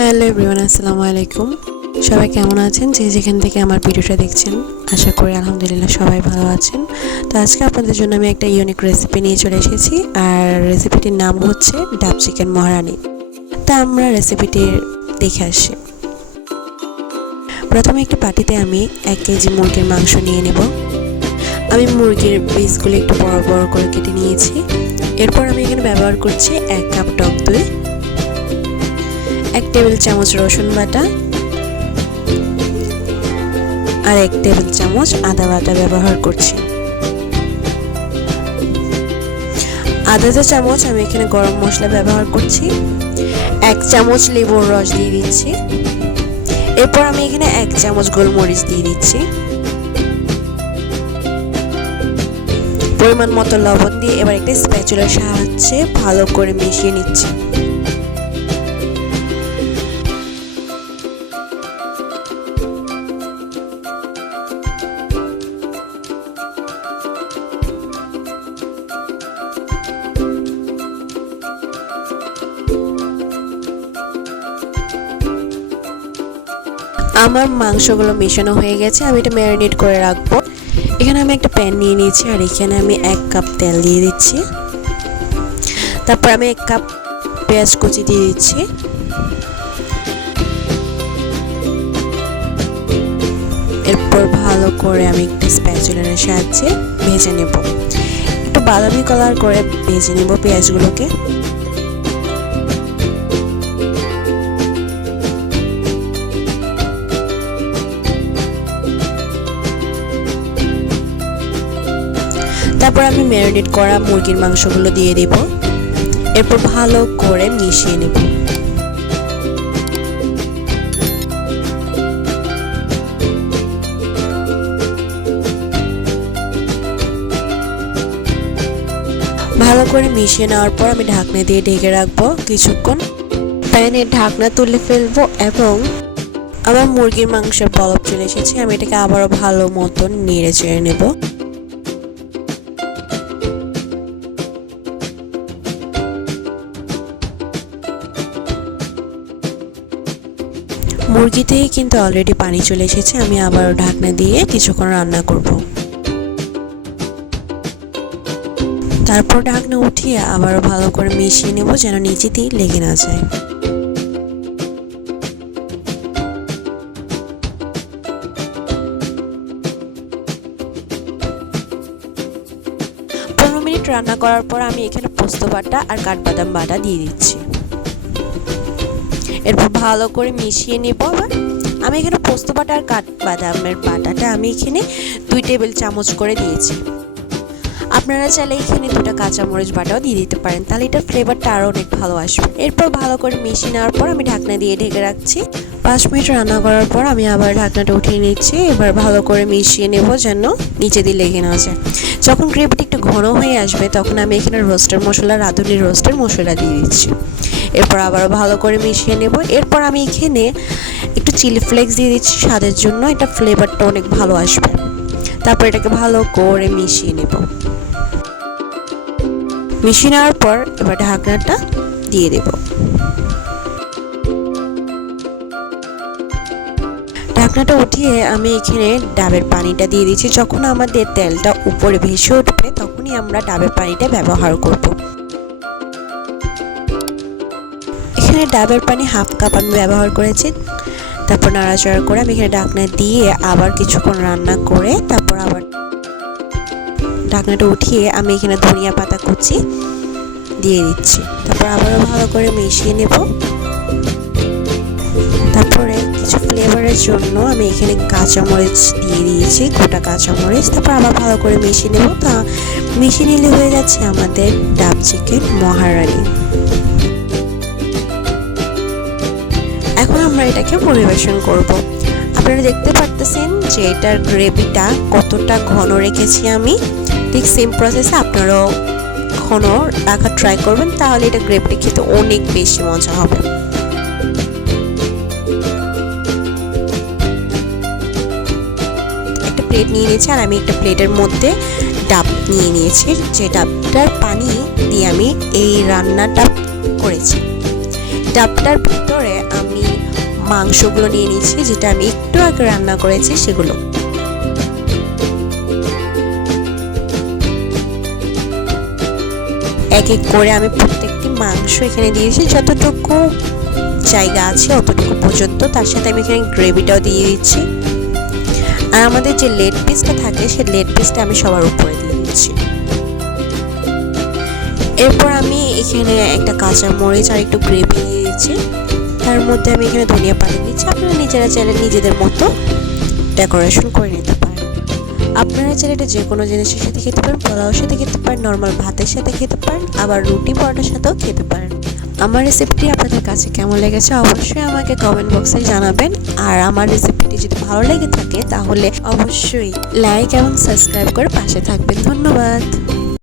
Hello everyone, আসসালামু আলাইকুম। সবাই কেমন আছেন? যে যেখান থেকে আমার ভিডিওটা দেখছেন, আশা করি আলহামদুলিল্লাহ সবাই ভালো আছেন। তো আজকে আপনাদের জন্য আমি একটা ইউনিক রেসিপি নিয়ে চলে এসেছি, আর রেসিপিটির নাম হচ্ছে ডাব চিকেন মহারানি। তা আমরা রেসিপিটির দেখে আসি। প্রথমে একটি পাটিতে আমি এক কেজি মুরগির মাংস নিয়ে নেব। আমি মুরগির পিসগুলো একটু বড় বড় করে কেটে নিয়েছি। এরপর আমি এখানে ব্যবহার করছি এক কাপ টক দই। এক টেবিল চামচ রসুন বাটা আর এক টেবিল চামচ আদা বাটা ব্যবহার করছি। আধা চা চামচ আমি এখানে গরম মশলা ব্যবহার করছি। এক চামচ লেবুর রস দিয়ে দিচ্ছি। এরপর আমি এখানে এক চামচ গোলমরিচ দিয়ে দিচ্ছি। পরিমাণ মতো লবণ দিয়ে এবার একটা স্প্যাচুলার সাহায্যে ভালো করে মিশিয়ে নিচ্ছি। আমার মাংসগুলো মেশানো হয়ে গেছে, আমি এটা ম্যারিনেট করে রাখব। এখানে আমি একটা প্যান নিয়ে নিয়েছি, আর এখানে আমি এক কাপ তেল দিয়ে দিচ্ছি। তারপর আমি এক কাপ পেঁয়াজ কুচি দিয়ে দিচ্ছি। এরপর ভালো করে আমি একটা স্প্যাচুলারের সাহায্যে ভেজে নেব। একটু বাদামি কালার করে ভেজে নেব পেঁয়াজগুলোকে। তারপর আমি ম্যারিনেট করা মুরগির মাংসগুলো দিয়ে দেব। এরপর ভালো করে মিশিয়ে নেব। ভালো করে মিশিয়ে নেওয়ার পর আমি ঢাকনা দিয়ে ঢেকে রাখব কিছুক্ষণ। প্যানের ঢাকনা তুলে ফেলব এবং আমার মুরগির মাংসের বলব চলে এসেছে। আমি এটাকে আবারও ভালো মতন নেড়ে চেড়ে নেব। মুরগি থেকে কিন্তু অলরেডি পানি চলে এসেছে। আমি আবারও ঢাকনা দিয়ে কিছুক্ষণ রান্না করব। তারপর ঢাকনা উঠিয়ে আবারও ভালো করে মিশিয়ে নেব যেন নিচেতেই লেগে না যায়। পনেরো মিনিট রান্না করার পর আমি এখানে পোস্ত বাটা আর কাঠবাদাম বাটা দিয়ে দিচ্ছি। এরপর ভালো করে মিশিয়ে নেব আবার। আমি এখানে পোস্ত বাটা আর কাঠ বাদামের বাটাটা আমি এখানে দুই টেবিল চামচ করে দিয়েছি। আপনারা চাইলে এখানে দুটো কাঁচামরিচ বাটাও দিয়ে দিতে পারেন, তাহলে এটার ফ্লেভারটা আরও অনেক ভালো আসবে। এরপর ভালো করে মিশিয়ে নেওয়ার পর আমি ঢাকনা দিয়ে ঢেকে রাখছি। পাঁচ মিনিট রান্না করার পর আমি আবার ঢাকনাটা উঠিয়ে নিচ্ছি, এবার ভালো করে মিশিয়ে নেব যেন নিচে দিয়ে লেগে না যায়। যখন গ্রেভিটা একটু ঘন হয়ে আসবে, তখন আমি এখানে রোস্টার মশলা রাঁধুনি রোস্টার মশলা দিয়ে দিচ্ছি। এরপর আবারও ভালো করে মিশিয়ে নেব। এরপর আমি এখানে একটু চিলি ফ্লেক্স দিয়ে দিচ্ছি, স্বাদের জন্য। এটা ফ্লেভারটা অনেক ভালো আসবে। তারপর এটাকে ভালো করে মিশিয়ে নেব। মিশিয়ে নেওয়ার পর এবার ঢাকনাটা দিয়ে দেব। ঢাকনাটা উঠিয়ে আমি এখানে ডাবের পানিটা দিয়ে দিচ্ছি। যখন আমাদের তেলটা উপরে ভেসে উঠবে, তখনই আমরা ডাবের পানিটা ব্যবহার করব। এখানে ডাবের পানি হাফ কাপ আমি ব্যবহার করেছি। তারপর নাড়াচাড়া করে আমি এখানে ডাকনা দিয়ে আবার কিছুক্ষণ রান্না করে তারপর আবার ঢাকনাটা উঠিয়ে আমি এখানে ধনিয়া পাতা কুচি দিয়ে দিচ্ছি। তারপর আবারও ভালো করে মিশিয়ে নেব। তারপরে কিছু ফ্লেভারের জন্য আমি এখানে কাঁচামরিচ দিয়ে দিয়েছি, গোটা কাঁচামরিচ। তারপর আবার ভালো করে মিশিয়ে নেব। তা মিশিয়ে নিলে হয়ে যাচ্ছে আমাদের ডাব চিকেন মহারানি। এখন আমরা এটাকে পরিবেশন করব। আপনারা দেখতে পারতেছেন যে এটার গ্রেভিটা কতটা ঘন রেখেছি আমি। ঠিক সেম প্রসেসে আপনারাও ঘন রাখা ট্রাই করবেন, তাহলে এটা গ্রেভিটা খেতে অনেক বেশি মজা হবে। একটা প্লেট নিয়ে নিয়েছি আর আমি একটা প্লেটের মধ্যে ডাব নিয়ে নিয়েছি। যে ডাবটার পানি দিয়ে আমি এই রান্নাটা করেছি। ডাবটার ভিতরে আমি মাংসগুলো নিয়ে নিচ্ছি যেটা আমি একটু আগে রান্না করেছি, সেগুলো। এক এক করে আমি প্রত্যেকটি মাংস এখানে দিয়েছি, যতটুকু জায়গা আছে অতটুকু পর্যন্ত। তার সাথে আমি এখানে গ্রেভিটাও দিয়ে দিচ্ছি। আর আমাদের যে লেড পিসটা থাকে সেই লেড পিসটা আমি সবার উপরে দিয়ে দিচ্ছি। এরপর আমি এখানে একটা কাঁচা মরিচ আর একটু গ্রেভি দিয়ে দিচ্ছি। তার মধ্যে আমি এখানে ধনিয়া পাতা দিচ্ছি আপনারা নিজেরা চাইলে নিজেদের মতো ডেকোরেশন করে নিতে পারেন। আপনারা চাইলে এটা যে কোনো জিনিসের সাথে খেতে পারেন পোলাওর সাথে খেতে পারেন নর্মাল ভাতের সাথে খেতে পারেন, আবার রুটি, পরোটার সাথেও খেতে পারেন। আমার রেসিপিটি আপনাদের কাছে কেমন লেগেছে অবশ্যই আমাকে কমেন্ট বক্সে জানাবেন। আর আমার রেসিপিটি যদি ভালো লেগে থাকে, তাহলে অবশ্যই লাইক এবং সাবস্ক্রাইব করে পাশে থাকবেন। ধন্যবাদ।